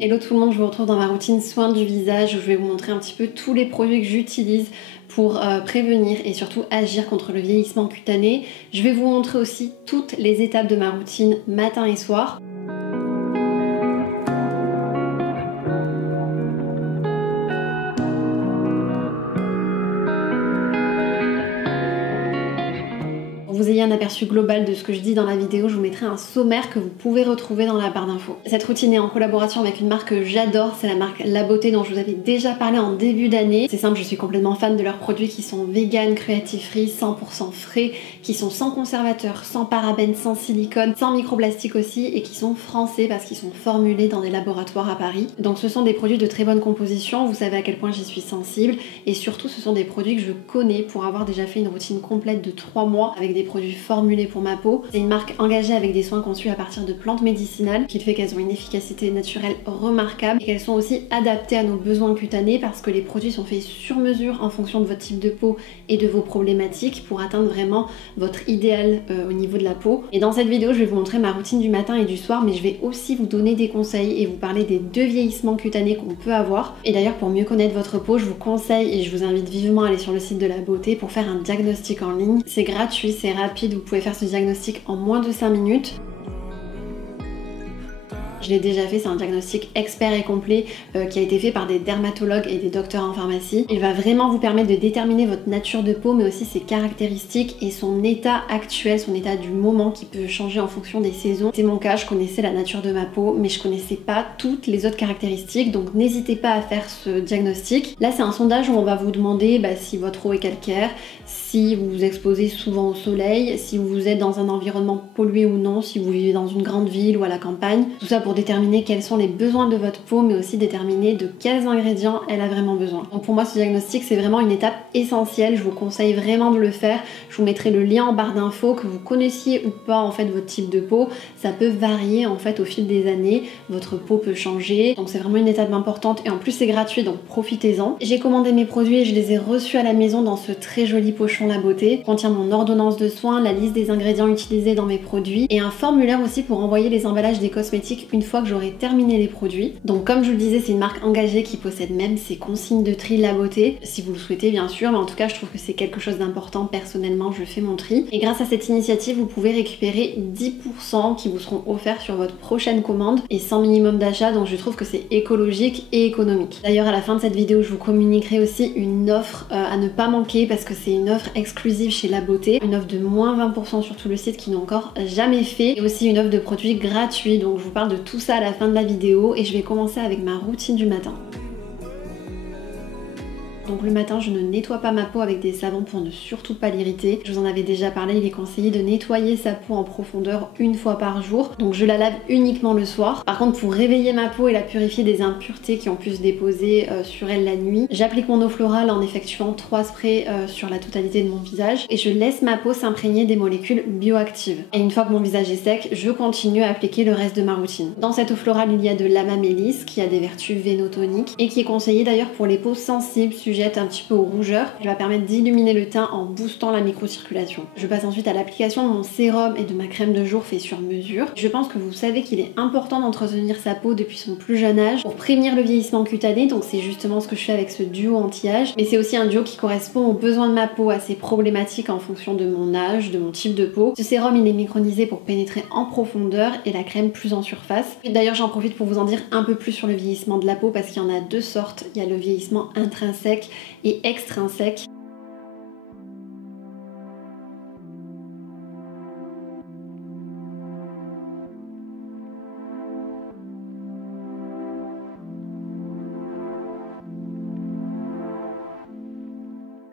Hello tout le monde, je vous retrouve dans ma routine soins du visage où je vais vous montrer un petit peu tous les produits que j'utilise pour prévenir et surtout agir contre le vieillissement cutané. Je vais vous montrer aussi toutes les étapes de ma routine matin et soir. Pour que vous ayez un aperçu global de ce que je dis dans la vidéo, je vous mettrai un sommaire que vous pouvez retrouver dans la barre d'infos. Cette routine est en collaboration avec une marque que j'adore, c'est la marque La Beauté dont je vous avais déjà parlé en début d'année. C'est simple, je suis complètement fan de leurs produits qui sont vegan, cruelty free, 100% frais, qui sont sans conservateur, sans parabènes, sans silicone, sans microplastique aussi et qui sont français parce qu'ils sont formulés dans des laboratoires à Paris. Donc ce sont des produits de très bonne composition, vous savez à quel point j'y suis sensible et surtout ce sont des produits que je connais pour avoir déjà fait une routine complète de 3 mois avec des produits formulés pour ma peau. C'est une marque engagée avec des soins conçus à partir de plantes médicinales, qui fait qu'elles ont une efficacité naturelle remarquable et qu'elles sont aussi adaptées à nos besoins cutanés parce que les produits sont faits sur mesure en fonction de votre type de peau et de vos problématiques pour atteindre vraiment votre idéal au niveau de la peau. Et dans cette vidéo, je vais vous montrer ma routine du matin et du soir, mais je vais aussi vous donner des conseils et vous parler des 2 vieillissements cutanés qu'on peut avoir. Et d'ailleurs, pour mieux connaître votre peau, je vous conseille et je vous invite vivement à aller sur le site de La Beauté pour faire un diagnostic en ligne. C'est gratuit, c'est rapide, vous pouvez faire ce diagnostic en moins de 5 minutes. Je l'ai déjà fait, c'est un diagnostic expert et complet qui a été fait par des dermatologues et des docteurs en pharmacie. Il va vraiment vous permettre de déterminer votre nature de peau, mais aussi ses caractéristiques et son état actuel, son état du moment qui peut changer en fonction des saisons. C'est mon cas, je connaissais la nature de ma peau, mais je connaissais pas toutes les autres caractéristiques, donc n'hésitez pas à faire ce diagnostic. Là, c'est un sondage où on va vous demander si votre eau est calcaire, si vous vous exposez souvent au soleil, si vous êtes dans un environnement pollué ou non, si vous vivez dans une grande ville ou à la campagne. Tout ça pour déterminer quels sont les besoins de votre peau, mais aussi déterminer de quels ingrédients elle a vraiment besoin. Donc pour moi, ce diagnostic, c'est vraiment une étape essentielle. Je vous conseille vraiment de le faire. Je vous mettrai le lien en barre d'infos, que vous connaissiez ou pas en fait votre type de peau. Ça peut varier en fait au fil des années. Votre peau peut changer. Donc c'est vraiment une étape importante et en plus c'est gratuit, donc profitez-en. J'ai commandé mes produits et je les ai reçus à la maison dans ce très joli pochon La Beauté. Il contient mon ordonnance de soins, la liste des ingrédients utilisés dans mes produits et un formulaire aussi pour envoyer les emballages des cosmétiques une fois que j'aurai terminé les produits. Donc comme je vous le disais, c'est une marque engagée qui possède même ses consignes de tri La Beauté, si vous le souhaitez bien sûr, mais en tout cas je trouve que c'est quelque chose d'important. Personnellement, je fais mon tri. Et grâce à cette initiative, vous pouvez récupérer 10% qui vous seront offerts sur votre prochaine commande et sans minimum d'achat, donc je trouve que c'est écologique et économique. D'ailleurs, à la fin de cette vidéo, je vous communiquerai aussi une offre à ne pas manquer parce que c'est une offre exclusive chez La Beauté, une offre de moins 20% sur tout le site qui n'ont encore jamais fait et aussi une offre de produits gratuits. Donc je vous parle de tout ça à la fin de la vidéo et je vais commencer avec ma routine du matin. Donc le matin, je ne nettoie pas ma peau avec des savons pour ne surtout pas l'irriter. Je vous en avais déjà parlé, il est conseillé de nettoyer sa peau en profondeur une fois par jour. Donc je la lave uniquement le soir. Par contre, pour réveiller ma peau et la purifier des impuretés qui ont pu se déposer sur elle la nuit, j'applique mon eau florale en effectuant 3 sprays sur la totalité de mon visage et je laisse ma peau s'imprégner des molécules bioactives. Et une fois que mon visage est sec, je continue à appliquer le reste de ma routine. Dans cette eau florale, il y a de l'amamélis qui a des vertus vénotoniques et qui est conseillé d'ailleurs pour les peaux sensibles, jette un petit peu aux rougeurs. Elle va permettre d'illuminer le teint en boostant la microcirculation. Je passe ensuite à l'application de mon sérum et de ma crème de jour fait sur mesure. Je pense que vous savez qu'il est important d'entretenir sa peau depuis son plus jeune âge pour prévenir le vieillissement cutané, donc c'est justement ce que je fais avec ce duo anti-âge. Mais c'est aussi un duo qui correspond aux besoins de ma peau, à ses problématiques en fonction de mon âge, de mon type de peau. Ce sérum, il est micronisé pour pénétrer en profondeur et la crème plus en surface. D'ailleurs, j'en profite pour vous en dire un peu plus sur le vieillissement de la peau parce qu'il y en a 2 sortes. Il y a le vieillissement intrinsèque et extrinsèque.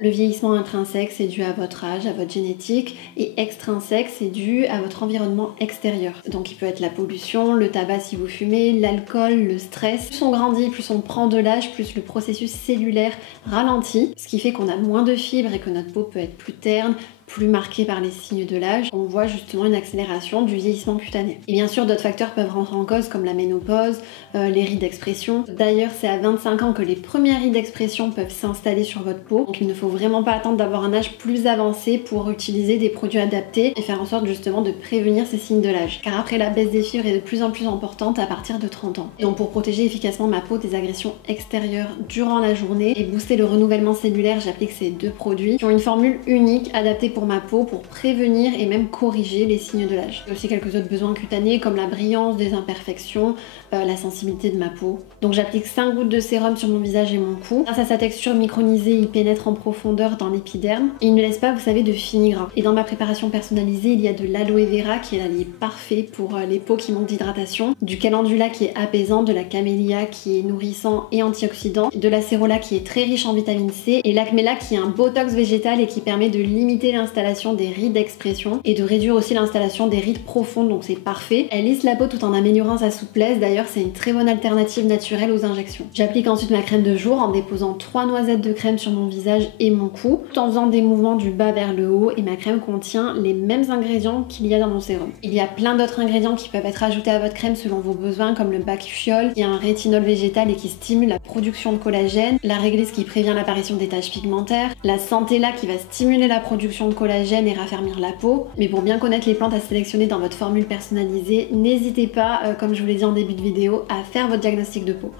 Le vieillissement intrinsèque, c'est dû à votre âge, à votre génétique, et extrinsèque, c'est dû à votre environnement extérieur. Donc il peut être la pollution, le tabac si vous fumez, l'alcool, le stress. Plus on grandit, plus on prend de l'âge, plus le processus cellulaire ralentit, ce qui fait qu'on a moins de fibres et que notre peau peut être plus terne, plus marquée par les signes de l'âge, on voit justement une accélération du vieillissement cutané. Et bien sûr, d'autres facteurs peuvent rentrer en cause comme la ménopause, les rides d'expression. D'ailleurs, c'est à 25 ans que les premières rides d'expression peuvent s'installer sur votre peau, donc il ne faut vraiment pas attendre d'avoir un âge plus avancé pour utiliser des produits adaptés et faire en sorte justement de prévenir ces signes de l'âge. Car après, la baisse des fibres est de plus en plus importante à partir de 30 ans. Et donc pour protéger efficacement ma peau des agressions extérieures durant la journée et booster le renouvellement cellulaire, j'applique ces deux produits qui ont une formule unique adaptée pour ma peau pour prévenir et même corriger les signes de l'âge. J'ai aussi quelques autres besoins cutanés comme la brillance, des imperfections, la sensibilité de ma peau. Donc j'applique 5 gouttes de sérum sur mon visage et mon cou. Grâce à sa texture micronisée, il pénètre en profondeur dans l'épiderme et il ne laisse pas, vous savez, de fini-gras. Et dans ma préparation personnalisée, il y a de l'aloe vera qui est l'allié parfait pour les peaux qui manquent d'hydratation, du calendula qui est apaisant, de la camélia qui est nourrissant et antioxydant, de l'acérola qui est très riche en vitamine C et l'acméla qui est un botox végétal et qui permet de limiter l'installation des rides d'expression et de réduire aussi l'installation des rides profondes, donc c'est parfait. Elle lisse la peau tout en améliorant sa souplesse, d'ailleurs c'est une très bonne alternative naturelle aux injections. J'applique ensuite ma crème de jour en déposant 3 noisettes de crème sur mon visage et mon cou, tout en faisant des mouvements du bas vers le haut, et ma crème contient les mêmes ingrédients qu'il y a dans mon sérum. Il y a plein d'autres ingrédients qui peuvent être ajoutés à votre crème selon vos besoins, comme le bakuchiol qui a un rétinol végétal et qui stimule la production de collagène, la réglisse qui prévient l'apparition des taches pigmentaires, la centella qui va stimuler la production de collagène et raffermir la peau. Mais pour bien connaître les plantes à sélectionner dans votre formule personnalisée, n'hésitez pas, comme je vous l'ai dit en début de vidéo, à faire votre diagnostic de peau.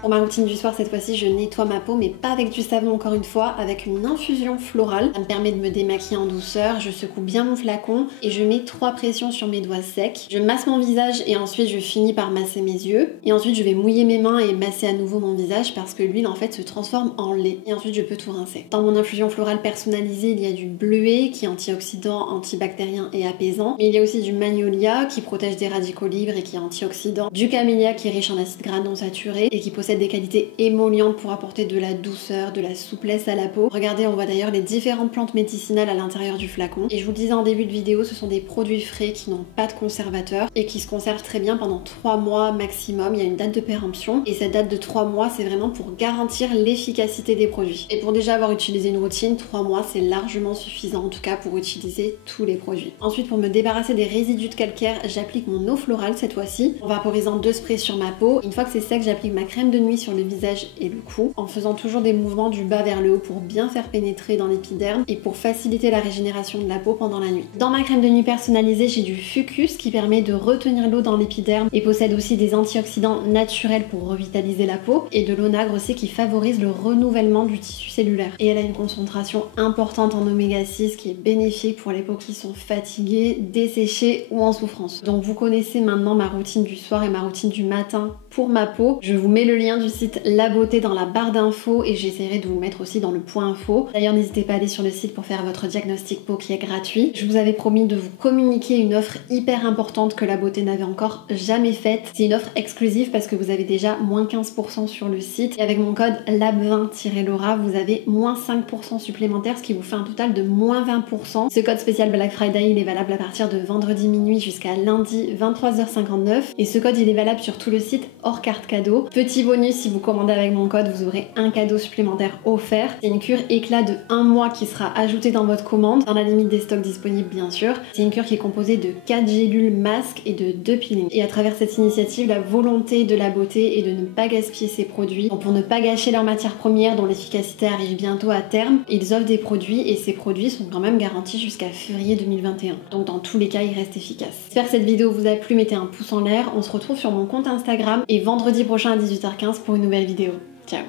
Pour ma routine du soir, cette fois-ci, je nettoie ma peau, mais pas avec du savon encore une fois, avec une infusion florale. Ça me permet de me démaquiller en douceur, je secoue bien mon flacon et je mets 3 pressions sur mes doigts secs. Je masse mon visage et ensuite je finis par masser mes yeux. Et ensuite je vais mouiller mes mains et masser à nouveau mon visage parce que l'huile en fait se transforme en lait. Et ensuite je peux tout rincer. Dans mon infusion florale personnalisée, il y a du bleuet qui est antioxydant, antibactérien et apaisant. Mais il y a aussi du magnolia qui protège des radicaux libres et qui est antioxydant. Du camélia qui est riche en acides gras non saturés et qui possède des qualités émollientes pour apporter de la douceur, de la souplesse à la peau. Regardez, on voit d'ailleurs les différentes plantes médicinales à l'intérieur du flacon. Et je vous le disais en début de vidéo, ce sont des produits frais qui n'ont pas de conservateur et qui se conservent très bien pendant 3 mois maximum. Il y a une date de péremption et cette date de 3 mois, c'est vraiment pour garantir l'efficacité des produits. Et pour déjà avoir utilisé une routine, 3 mois, c'est largement suffisant en tout cas pour utiliser tous les produits. Ensuite, pour me débarrasser des résidus de calcaire, j'applique mon eau florale cette fois-ci en vaporisant 2 sprays sur ma peau. Une fois que c'est sec, j'applique ma crème de nuit sur le visage et le cou en faisant toujours des mouvements du bas vers le haut pour bien faire pénétrer dans l'épiderme et pour faciliter la régénération de la peau pendant la nuit. Dans ma crème de nuit personnalisée, j'ai du fucus qui permet de retenir l'eau dans l'épiderme et possède aussi des antioxydants naturels pour revitaliser la peau et de l'onagre aussi qui favorise le renouvellement du tissu cellulaire. Et elle a une concentration importante en oméga 6 qui est bénéfique pour les peaux qui sont fatiguées, desséchées ou en souffrance. Donc vous connaissez maintenant ma routine du soir et ma routine du matin pour ma peau. Je vous mets le lien du site La Beauté dans la barre d'infos et j'essaierai de vous mettre aussi dans le point info. D'ailleurs, n'hésitez pas à aller sur le site pour faire votre diagnostic peau qui est gratuit. Je vous avais promis de vous communiquer une offre hyper importante que La Beauté n'avait encore jamais faite. C'est une offre exclusive parce que vous avez déjà moins 15% sur le site et avec mon code LAB20-LAURA, vous avez moins 5% supplémentaire, ce qui vous fait un total de moins 20%. Ce code spécial Black Friday, il est valable à partir de vendredi minuit jusqu'à lundi 23h59 et ce code, il est valable sur tout le site hors carte cadeau. Petit bonus, si vous commandez avec mon code, vous aurez un cadeau supplémentaire offert. C'est une cure éclat de 1 mois qui sera ajoutée dans votre commande, dans la limite des stocks disponibles bien sûr. C'est une cure qui est composée de 4 gélules masques et de 2 peelings. Et à travers cette initiative, la volonté de La Beauté est de ne pas gaspiller ces produits. Donc pour ne pas gâcher leurs matières premières dont l'efficacité arrive bientôt à terme, ils offrent des produits et ces produits sont quand même garantis jusqu'à février 2021. Donc dans tous les cas, ils restent efficaces. J'espère que cette vidéo vous a plu, mettez un pouce en l'air. On se retrouve sur mon compte Instagram et vendredi prochain à 18h15 pour une nouvelle vidéo. Ciao.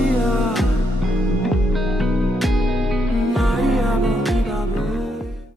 Yeah.